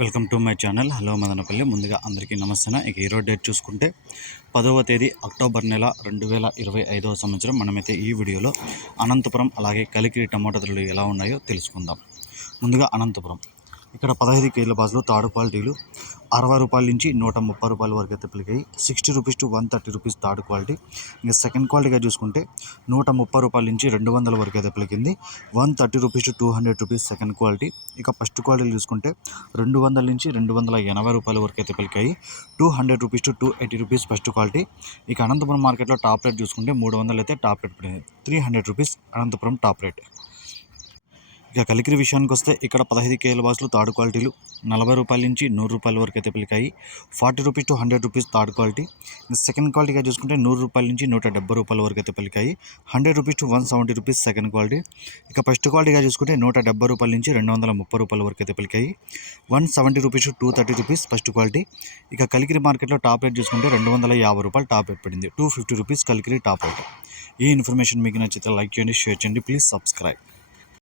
Welcome to my channel. Hello Madanapalle. ముందుగా అందరికీ నమస్తే ఇక ఈరోజు డేట్ చూసుకుంటే పదవ తేదీ అక్టోబర్ నెల రెండు వేల ఇరవై ఐదవ సంవత్సరం. మనమైతే ఈ వీడియోలో అనంతపురం అలాగే కలికిరి టమాటా ధరలు ఎలా ఉన్నాయో తెలుసుకుందాం. ముందుగా అనంతపురం. ఇక్కడ పదహైదు కేజీల బాజులో తాడు క్వాలిటీలు. అరవై రూపాయల నుంచి నూట ముప్పై రూపాయల వరకు అయితే పిలికాయి sixty rupees to one thirty rupees third quality. ఇంకా సెకండ్ క్వాలిటీగా చూసుకుంటే నూట ముప్పై రూపాయల నుంచి రెండు వందల వరకు అయితే పిలికింది one thirty rupees to two hundred rupees second quality. ఇక ఫస్ట్ క్వాలిటీ చూసుకుంటే రెండు వందల నుంచి రెండు వందల ఎనభై రూపాయల వరకు అయితే పిలికాయి two hundred rupees to two eighty rupees first quality. ఇక అనంతపురం మార్కెట్లో టాప్ రేట్ చూసుకుంటే మూడు వందలు అయితే టాప్ రేట్ పడింది. Three hundred rupees Anantapur top rate. ఇక కలికిరి విషయానికి వస్తే ఇక్కడ పదహైదు కేఎల్ బాసులు థర్డ్ క్వాలిటీలు నలభై రూపాయల నుంచి నూరు రూపాయల వరకు అయితే పిలికాయి. Forty rupees to hundred rupees third quality. Second క్వాలిటీగా చూసుకుంటే నూరు రూపాయల నుంచి నూట డెబ్బై రూపాయల వరకు అయితే పలికాయి. Hundred rupees to one seventy rupees second quality. ఇక ఫస్ట్ క్వాలిటీగా చూసుకుంటే నూట డెబ్బై రూపాయల నుంచి రెండు వందల ముప్పై రూపాయల వరకు అయితే పలికాయి. One seventy rupees to two thirty rupees first quality. ఇక కలికిరి మార్కెట్లో టాప్ రేట్ చూసుకుంటే రెండు వందల యాభై రూపాయలు టాప్ రేట్ పడింది. Two fifty rupees Kalikiri top rate. ఈ ఇన్ఫర్మేషన్ మీకు నచ్చితే లైక్ చేయండి షేర్ చేయండి. Please subscribe.